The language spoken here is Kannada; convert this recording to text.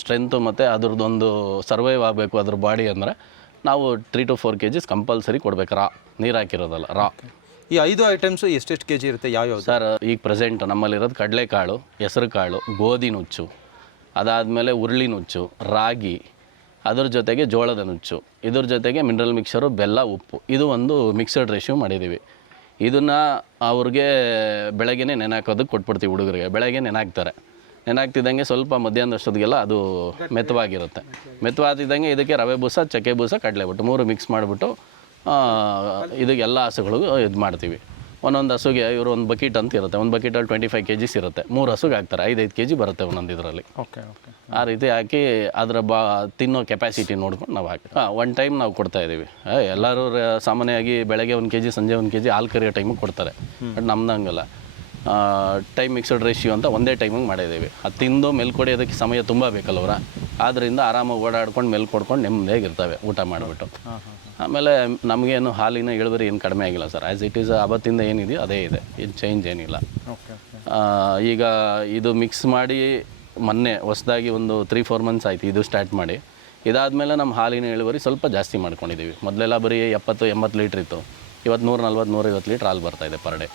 ಸ್ಟ್ರೆಂತು ಮತ್ತು ಅದ್ರದ್ದೊಂದು ಸರ್ವೈವ್ ಆಗಬೇಕು ಅದ್ರ ಬಾಡಿ ಅಂದರೆ ನಾವು 3 to 4 kgs ಕಂಪಲ್ಸರಿ ಕೊಡಬೇಕು. ನೀರು ಹಾಕಿರೋದಲ್ಲ, ಈ 5 ಐಟಮ್ಸು ಎಷ್ಟೆಷ್ಟು ಕೆ ಜಿ ಇರುತ್ತೆ? ಯಾವ್ಯಾವ ಸರ್? ಈಗ ಪ್ರೆಸೆಂಟ್ ನಮ್ಮಲ್ಲಿರೋದು ಕಡಲೆಕಾಳು, ಹೆಸರು ಕಾಳು, ಗೋಧಿ ನುಚ್ಚು, ಅದಾದಮೇಲೆ ಉರುಳಿ ನುಚ್ಚು, ರಾಗಿ, ಅದ್ರ ಜೊತೆಗೆ ಜೋಳದ ನುಚ್ಚು, ಇದ್ರ ಜೊತೆಗೆ ಮಿನರಲ್ ಮಿಕ್ಸರು, ಬೆಲ್ಲ, ಉಪ್ಪು, ಇದು ಒಂದು ಮಿಕ್ಸಡ್ ರೇಷ್ಯೂ ಮಾಡಿದ್ದೀವಿ. ಇದನ್ನು ಅವ್ರಿಗೆ ಬೆಳಗ್ಗೆ ನೆನೆಹಾಕೋದಕ್ಕೆ ಕೊಟ್ಬಿಡ್ತೀವಿ. ಹುಡುಗರಿಗೆ ಬೆಳಗ್ಗೆ ನೆನೆಹಾಕ್ತಿದ್ದಂಗೆ ಸ್ವಲ್ಪ ಮಧ್ಯಾಹ್ನದಷ್ಟೊತ್ತಿಗೆಲ್ಲ ಅದು ಮೆತ್ತವಾಗಿರುತ್ತೆ. ಮೆತ್ತವಾಗ್ತಿದ್ದಂಗೆ ಇದಕ್ಕೆ ರವೆ ಬೂಸ, ಚಕ್ಕೆ ಬೂಸ, ಕಡಲೆಬಿಟ್ಟು 3 ಮಿಕ್ಸ್ ಮಾಡಿಬಿಟ್ಟು ಇದಕ್ಕೆಲ್ಲ ಹಸುಗಳಿಗೂ ಇದು ಮಾಡ್ತೀವಿ. ಒಂದೊಂದು ಹಸುಗೆ ಇವರು ಒಂದು ಬಕೆಟ್ ಅಂತ ಇರುತ್ತೆ, ಒಂದು ಬಕೆಟಲ್ಲಿ 25 kgs ಇರುತ್ತೆ. 3 ಹಸುಗೆ ಹಾಕ್ತಾರೆ, 5 kg ಬರುತ್ತೆ ಒಂದೊಂದು ಇದರಲ್ಲಿ. ಆ ರೀತಿ ಹಾಕಿ ಅದರ ತಿನ್ನೋ ಕೆಪಾಸಿಟಿ ನೋಡ್ಕೊಂಡು ನಾವು ಹಾಕಿ ಒನ್ ಟೈಮ್ ನಾವು ಕೊಡ್ತಾಯಿದ್ದೀವಿ. ಎಲ್ಲರೂ ಸಾಮಾನ್ಯವಾಗಿ ಬೆಳಗ್ಗೆ 1 kg, ಸಂಜೆ 1 kg ಹಾಲು ಕರಿಯೋ ಟೈಮಿಗೆ ಕೊಡ್ತಾರೆ. ಬಟ್ ನಮ್ದು ಹಂಗಲ್ಲ, ಟೈಮ್ ಮಿಕ್ಸಡ್ ರೇಷಿಯೋ ಅಂತ ಒಂದೇ ಟೈಮಿಗೆ ಮಾಡಿದ್ದೀವಿ. ಅದು ತಿಂದು ಮೆಲ್ಕೊಡಿಯೋದಕ್ಕೆ ಸಮಯ ತುಂಬ ಬೇಕಲ್ಲವ್ರ, ಆದ್ದರಿಂದ ಆರಾಮಾಗಿ ಓಡಾಡ್ಕೊಂಡು ಮೆಲ್ಕೊಡ್ಕೊಂಡು ನೆಮ್ಮದಿಯಾಗಿರ್ತವೆ ಊಟ ಮಾಡಿಬಿಟ್ಟು. ಆಮೇಲೆ ನಮಗೇನು ಹಾಲಿನ ಇಳುವರಿ ಏನು ಕಡಿಮೆ ಆಗಿಲ್ಲ ಸರ್. ಆ್ಯಸ್ ಇಟ್ ಈಸ್ ಅವತ್ತಿಂದ ಏನಿದೆಯೋ ಅದೇ ಇದೆ, ಇದು ಚೇಂಜ್ ಏನಿಲ್ಲ. ಈಗ ಇದು ಮಿಕ್ಸ್ ಮಾಡಿ ಮೊನ್ನೆ ಹೊಸದಾಗಿ ಒಂದು 3-4 months ಆಯಿತು ಇದು ಸ್ಟಾರ್ಟ್ ಮಾಡಿ. ಇದಾದಮೇಲೆ ನಮ್ಮ ಹಾಲಿನ ಇಳುವರಿ ಸ್ವಲ್ಪ ಜಾಸ್ತಿ ಮಾಡ್ಕೊಂಡಿದ್ದೀವಿ. ಮೊದಲೆಲ್ಲ ಬರೀ 70-80 ಲೀಟ್ರ್ ಇತ್ತು, ಇವತ್ತು 140-150 ಲೀಟ್ರ್ ಹಾಲು ಬರ್ತಾಯಿದೆ ಪರ್ ಡೇ.